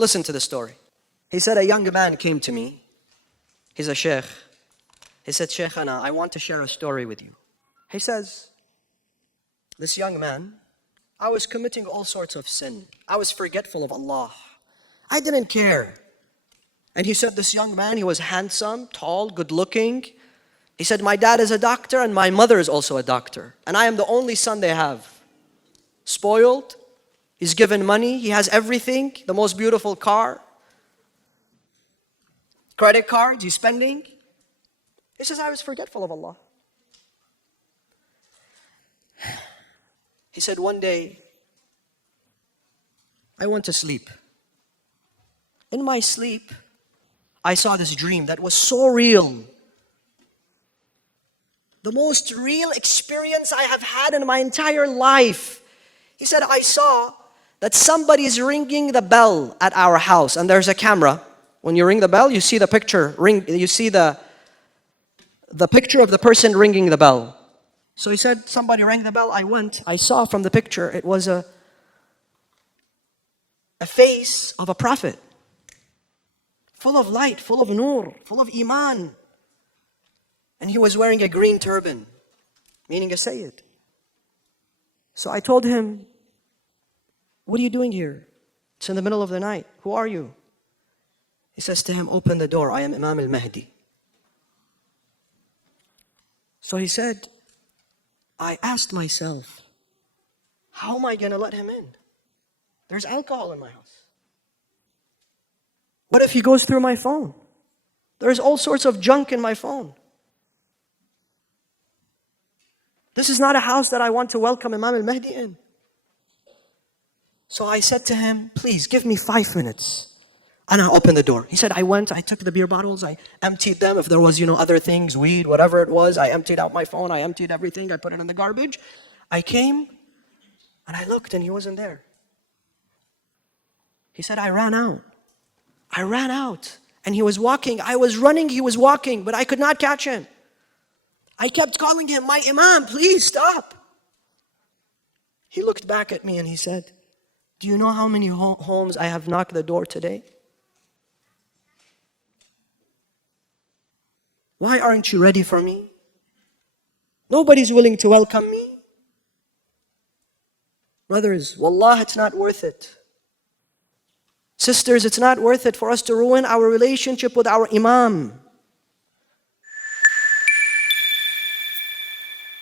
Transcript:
Listen to the story. He said, a young man came to me. He's a sheikh. He said, Sheikhana, I want to share a story with you. He says, this young man, I was committing all sorts of sin. I was forgetful of Allah. I didn't care. And he said, this young man, he was handsome, tall, good looking. He said, my dad is a doctor and my mother is also a doctor. And I am the only son they have. Spoiled. He's given money. He has everything. The most beautiful car. Credit cards, he's spending. He says, I was forgetful of Allah. He said, one day, I went to sleep. In my sleep, I saw this dream that was so real. The most real experience I have had in my entire life. He said, I saw that somebody is ringing the bell at our house, and there's a camera. When you ring the bell, you see the picture ring. You see the picture of the person ringing the bell. So he said, somebody rang the bell. I went. I saw from the picture, it was a face of a prophet. Full of light, full of nur, full of iman. And he was wearing a green turban, meaning a sayyid. So I told him, what are you doing here? It's in the middle of the night. Who are you? He says to him, open the door. I am Imam al-Mahdi. So he said, I asked myself, how am I going to let him in? There's alcohol in my house. What if he goes through my phone? There's all sorts of junk in my phone. This is not a house that I want to welcome Imam al-Mahdi in. So I said to him, please give me 5 minutes. And I opened the door. He said, I went, I took the beer bottles, I emptied them. If there was, other things, weed, whatever it was, I emptied out my phone, I emptied everything, I put it in the garbage. I came, and I looked, and he wasn't there. He said, I ran out. I ran out. And he was walking. I was running, he was walking, but I could not catch him. I kept calling him, my Imam, please stop. He looked back at me and he said, do you know how many homes I have knocked the door today? Why aren't you ready for me? Nobody's willing to welcome me. Brothers, wallah, it's not worth it. Sisters, it's not worth it for us to ruin our relationship with our Imam.